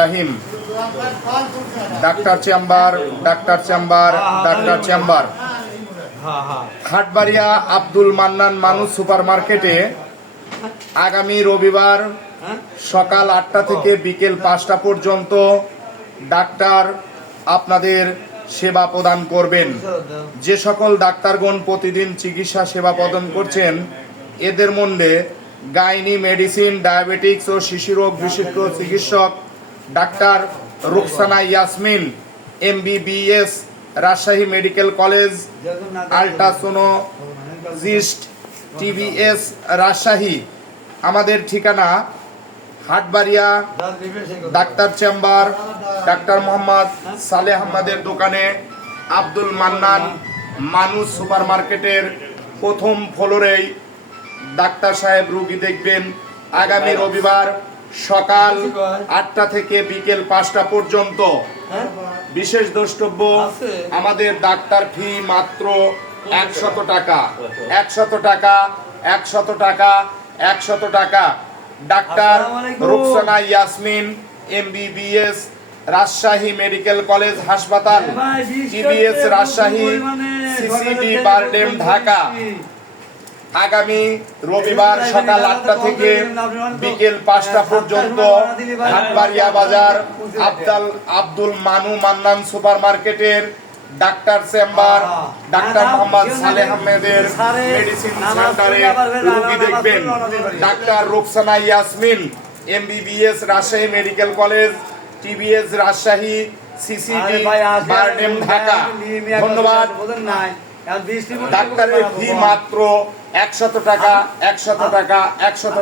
রাহিম doctor chamber Hatbaria Abdul Mannan মানুষ super মার্কেটে আগামী রবিবার সকাল 8টা থেকে বিকেল 5টা পর্যন্ত ডাক্তার আপনাদের সেবা প্রদান করবেন। যে সকল ডাক্তারগণ প্রতিদিন চিকিৎসা সেবা প্রদান করছেন এদের মধ্যে গাইনি মেডিসিন, ডায়াবেটিক্স ও শিশুরোগ বিশেষজ্ঞ চিকিৎসক ডাক্তার Rukhsana Yasmin MBBS, Rajshahi medical college, ultrasonologist TBS Rajshahi. আমাদের ঠিকানা হাটবাড়িয়া ডাক্তার চেম্বার, ডাক্তার মোহাম্মদ সালেহ আহমদের দোকানে, আব্দুল মান্নান মানুষ সুপার মার্কেটের প্রথম ফ্লোরেই ডাক্তার সাহেব রোগী দেখবেন। আগামী রবিবার সকাল 8টা থেকে বিকেল 5টা পর্যন্ত। বিশেষ দ্রষ্টব্য, আমাদের ডাক্তার ফি মাত্র 100 টাকা। 100 টাকা। Doctor Rukhsana Yasmin MBBS, Rajshahi medical college হাসপাতাল, TBS রাজশাহী, CCD বারডেম ঢাকা। আগামী রবিবার সকাল 8টা থেকে বিকেল 5টা পর্যন্ত হাটবাড়িয়া বাজার আব্দুল মান্নান সুপার মার্কেটের ডাক্তার চেম্বার, ডাক্তার মোহাম্মদ সালেহ আহমেদের মেডিসিন সেন্টারে রোগী দেখবেন। Doctor Rukhsana Yasmin MBBS, Rajshahi medical college, TBS Rajshahi, CCD BIRDEM Dhaka. ধন্যবাদ। ডাক্তারের ফি মাত্র 100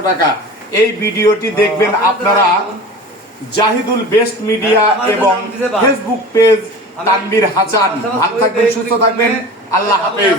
টাকা। এই ভিডিওটি দেখবেন আপনারা জাহিদুল বেস্ট মিডিয়া এবং ফেসবুক পেজ তানভীর হাসান। ভালো থাকবেন, সুস্থ থাকবেন, আল্লাহ হাফেজ।